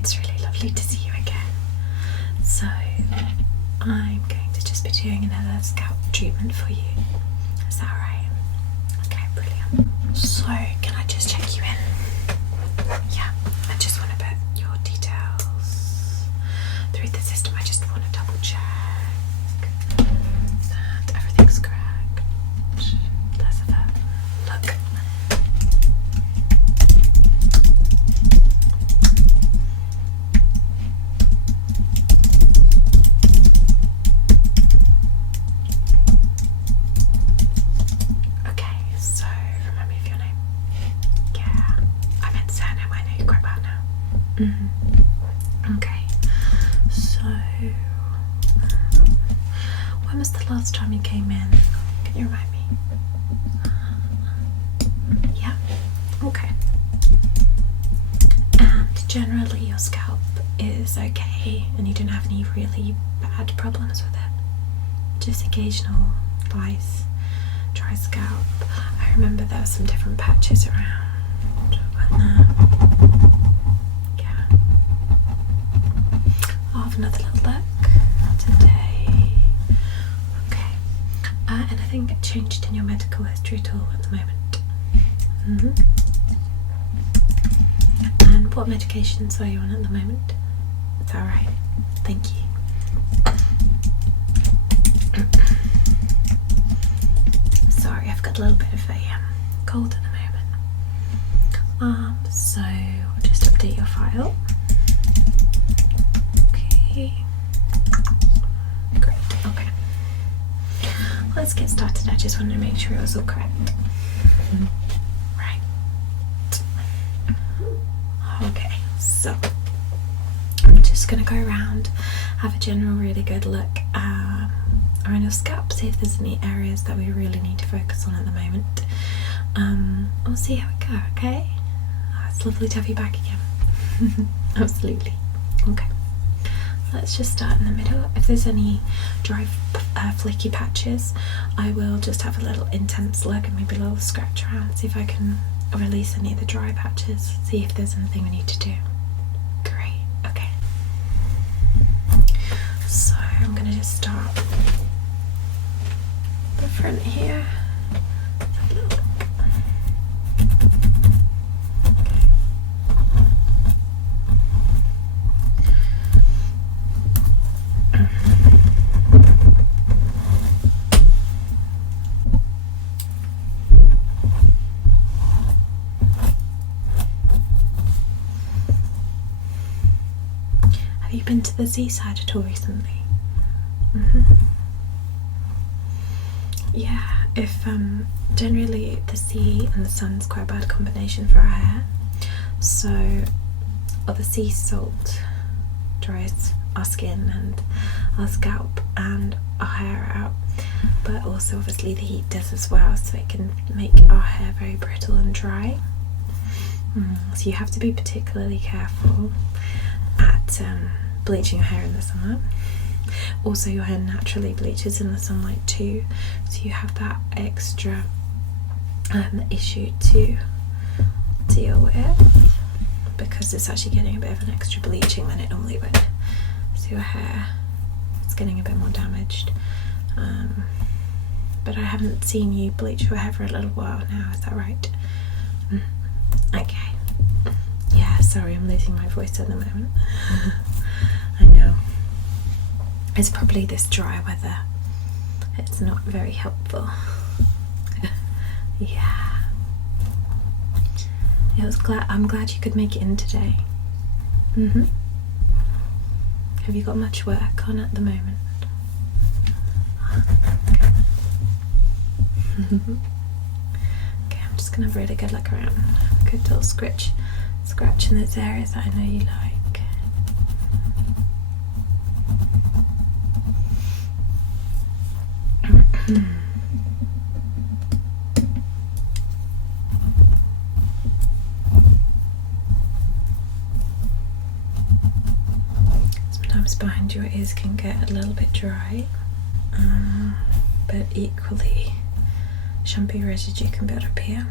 it's really lovely to see you again. So I'm going to just be doing another scalp treatment for you. Is that right? Okay, brilliant. So can I just check you in? Yeah, I just want to put your details through the system. I just want to double check that everything's correct. Let's have a look. Okay, so when was the last time you came in? Can you remind me? Yeah, okay. And generally your scalp is okay and you don't have any really bad problems with it? Just occasional lice, dry scalp. I remember there were some different patches around, weren't there? I'll have another little look today. Okay. Anything changed in your medical history at all at the moment? And what medications are you on at the moment? Is that right? Thank you. Sorry, I've got a little bit of a cold at the moment. So I'll just update your file. Great, okay. Let's get started. I just wanted to make sure it was all correct. Right. Okay, so I'm just going to go around, have a general really good look around your scalp, see if there's any areas that we really need to focus on at the moment. We'll see how we go, okay? It's lovely to have you back again. Absolutely. Okay. Let's just start in the middle. If there's any dry flaky patches, I will just have a little intense look and maybe a little scratch around, see if I can release any of the dry patches, see if there's anything we need to do. Great, okay. So I'm going to just start the front here. Let's have a little look. Have you been to the seaside at all recently? Yeah, if generally the sea and the sun's quite a bad combination for our hair. So the sea salt dries our skin and our scalp and our hair out, but also obviously the heat does as well, so it can make our hair very brittle and dry. So you have to be particularly careful at bleaching your hair in the summer. Also, your hair naturally bleaches in the sunlight too, so you have that extra issue to deal with, because it's actually getting a bit of an extra bleaching than it normally would. So your hair is getting a bit more damaged. But I haven't seen you bleach your hair for a little while now, is that right? Okay. Yeah, sorry, I'm losing my voice at the moment. I know. It's probably this dry weather. It's not very helpful. Yeah. I'm glad you could make it in today. Have you got much work on at the moment? Okay, I'm just gonna have a really good look around. Good little scratch in those areas that I know you like. Sometimes behind your ears can get a little bit dry, but equally shampoo residue can build up here.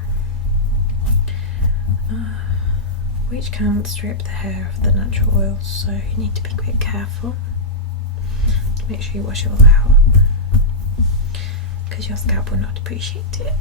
which can strip the hair of the natural oils, so you need to be quite careful to make sure you wash it all out, because your scalp will not appreciate it.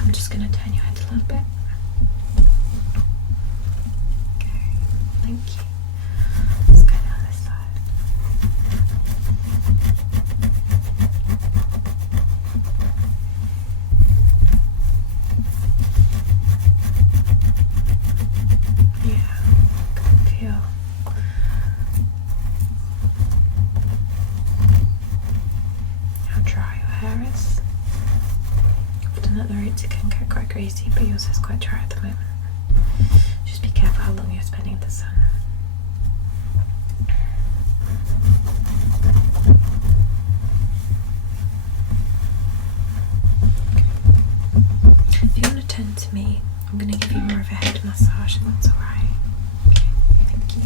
I'm just going to turn your head a little bit. Okay, thank you. Let's go down this side. Yeah, I can feel how dry your hair is. Often at the roots it can get quite greasy, but yours is quite dry at the moment. Just be careful how long you're spending in the sun. If you want to turn to me, I'm going to give you more of a head massage, if that's alright. Okay, thank you.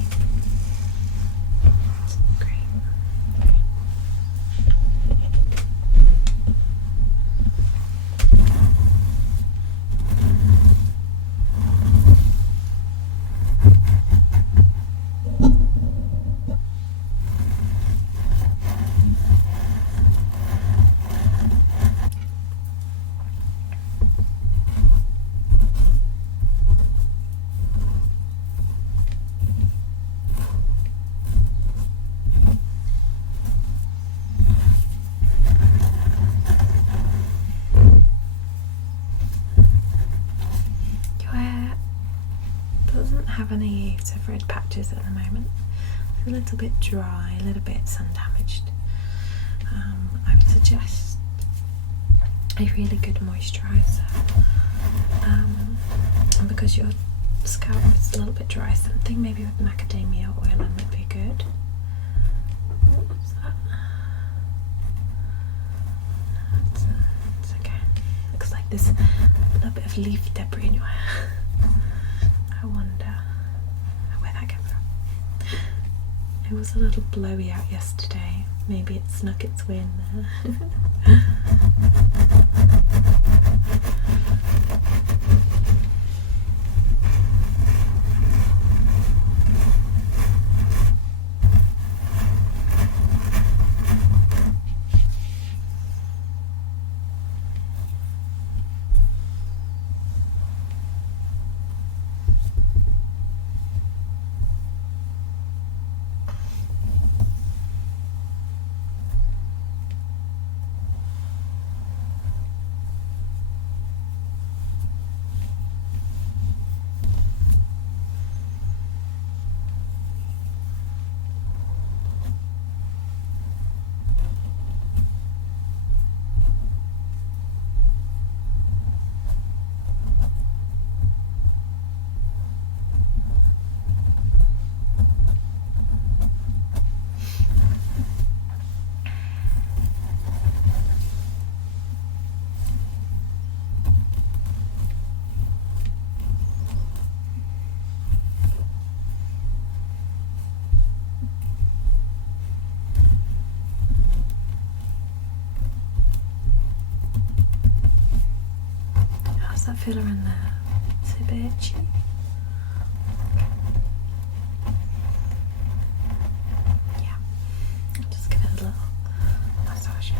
Great. Have any sort of red patches at the moment. It's a little bit dry, a little bit sun damaged. I would suggest a really good moisturiser, and because your scalp is a little bit dry, something maybe with macadamia oil on would be good. What's that? It's okay. Looks like there's a little bit of leaf debris in your hair. I wonder where that came from. It was a little blowy out yesterday. Maybe it snuck its way in there. How's that feel around there? Is it a bit itchy? Yeah. I'll just give it a little massage.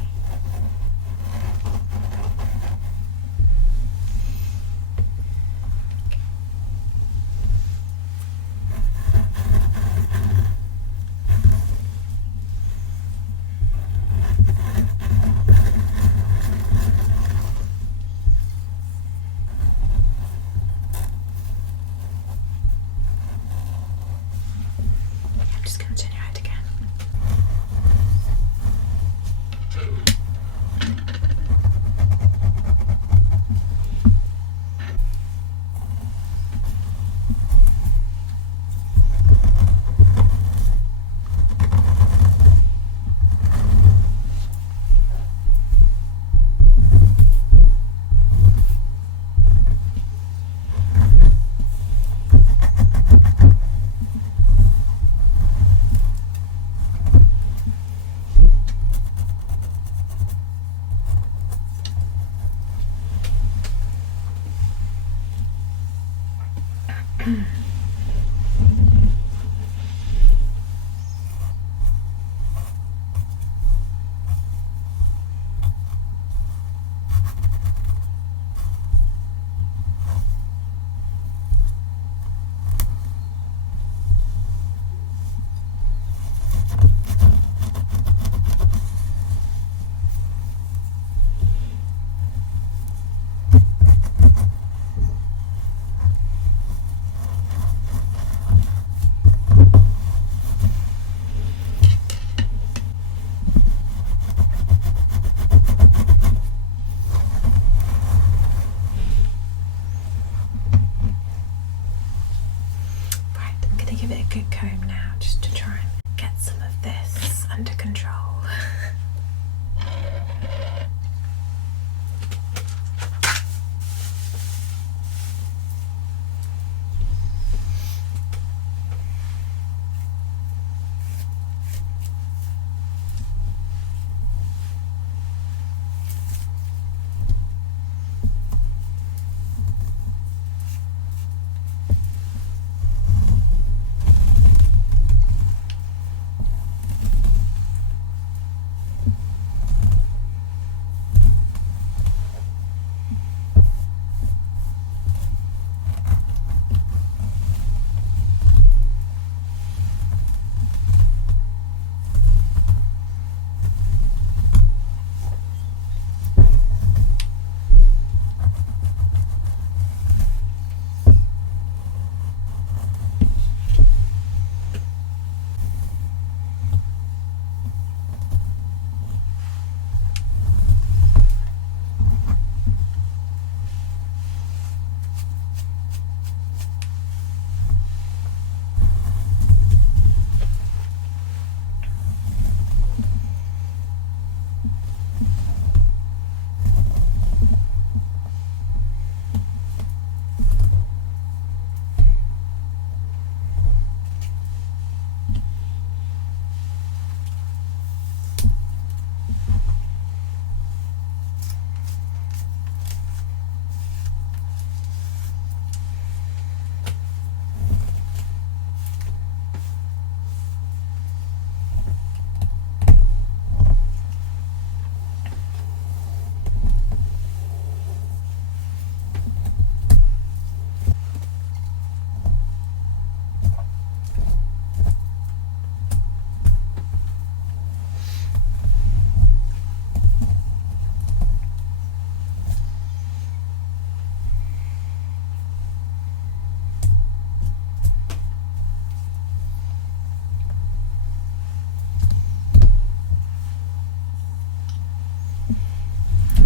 under control.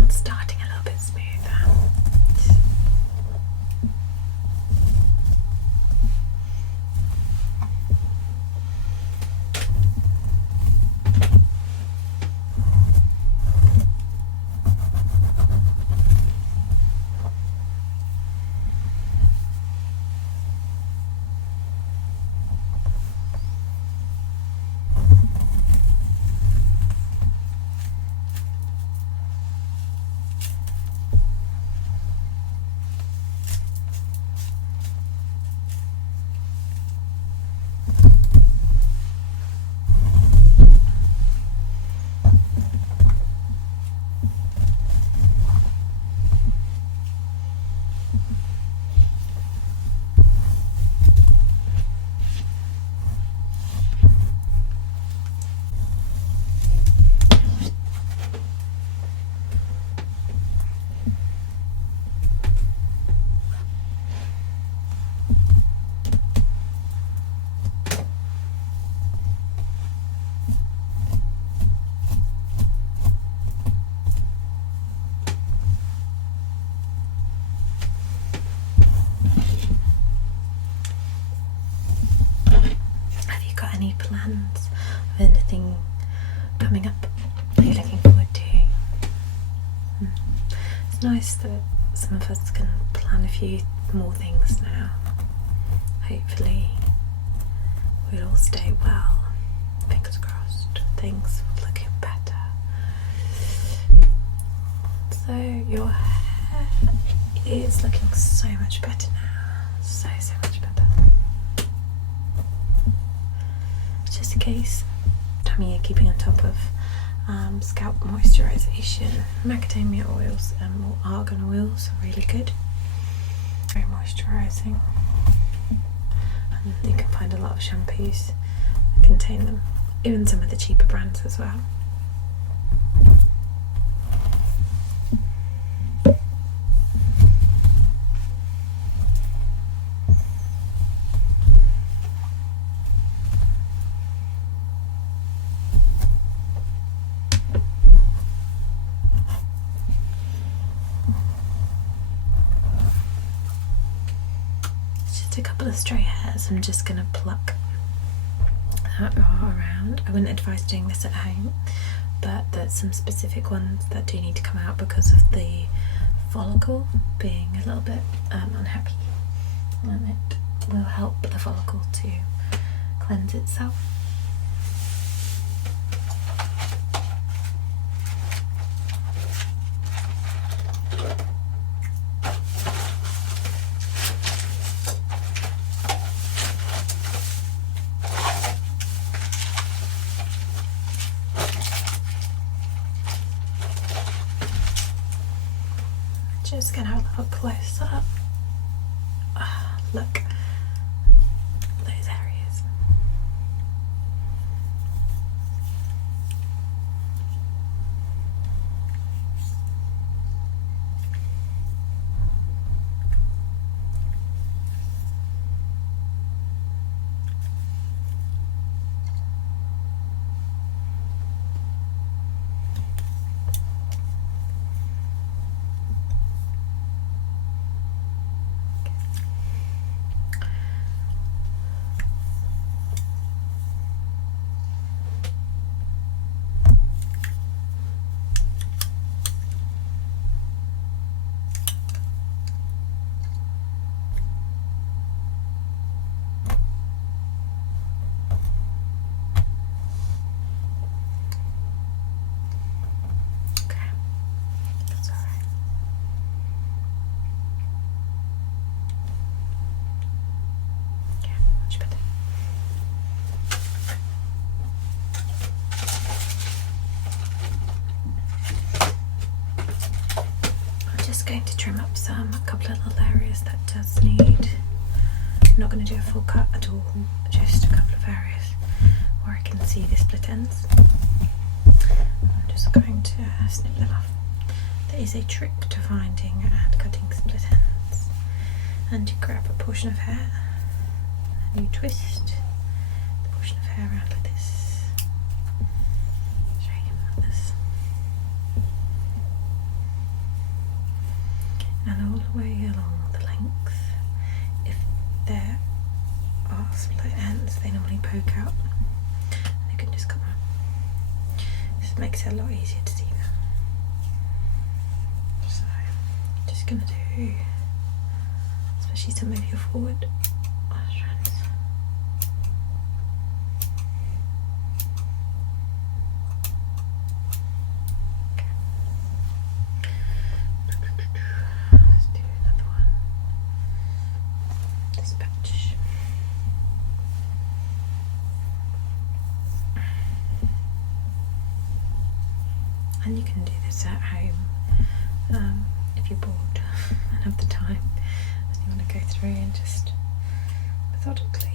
Starting a little bit smoother. Any plans of anything coming up that you're looking forward to? It's nice that some of us can plan a few more things now. Hopefully we'll all stay well. Fingers crossed, things will look better. So your hair is looking so much better now. So much better. Just in case, tummy you're keeping on top of scalp moisturization. Macadamia oils and more argan oils are really good. Very moisturizing. And you can find a lot of shampoos that contain them, even some of the cheaper brands as well. A couple of stray hairs I'm just going to pluck that are around. I wouldn't advise doing this at home, but there's some specific ones that do need to come out because of the follicle being a little bit unhappy, and it will help the follicle to cleanse itself. Just gonna have a little close up. Look, those areas. Going to trim up a couple of little areas that does need. I'm not going to do a full cut at all, just a couple of areas where I can see the split ends. I'm just going to snip them off. There is a trick to finding and cutting split ends, and you grab a portion of hair and you twist the portion of hair around like this. Like this. And all the way along the length, if there are split ends, they normally poke out and they can just come out. This makes it a lot easier to see them. So I'm just going to do, especially to move you forward, strands. And you can do this at home if you're bored and have the time and you want to go through and just methodically.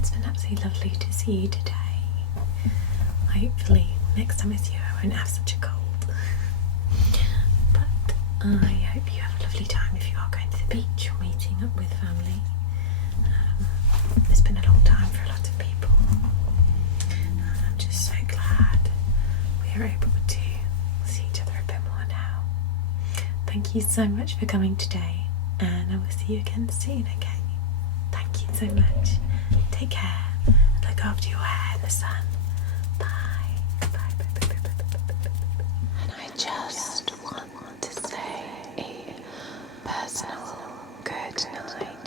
it's been absolutely lovely to see you today. Hopefully next time I see you I won't have such a cold. But I hope you have a lovely time if you are going to the beach or meeting up with family. It's been a long time for a lot of people. I'm just so glad we are able to see each other a bit more now. Thank you so much for coming today, and I will see you again soon, okay? Thank you so much. Take care and look after your hair in the sun. Bye. Bye. Bye. Bye. Bye. Bye. Bye. Bye. And I just want to say a personal good night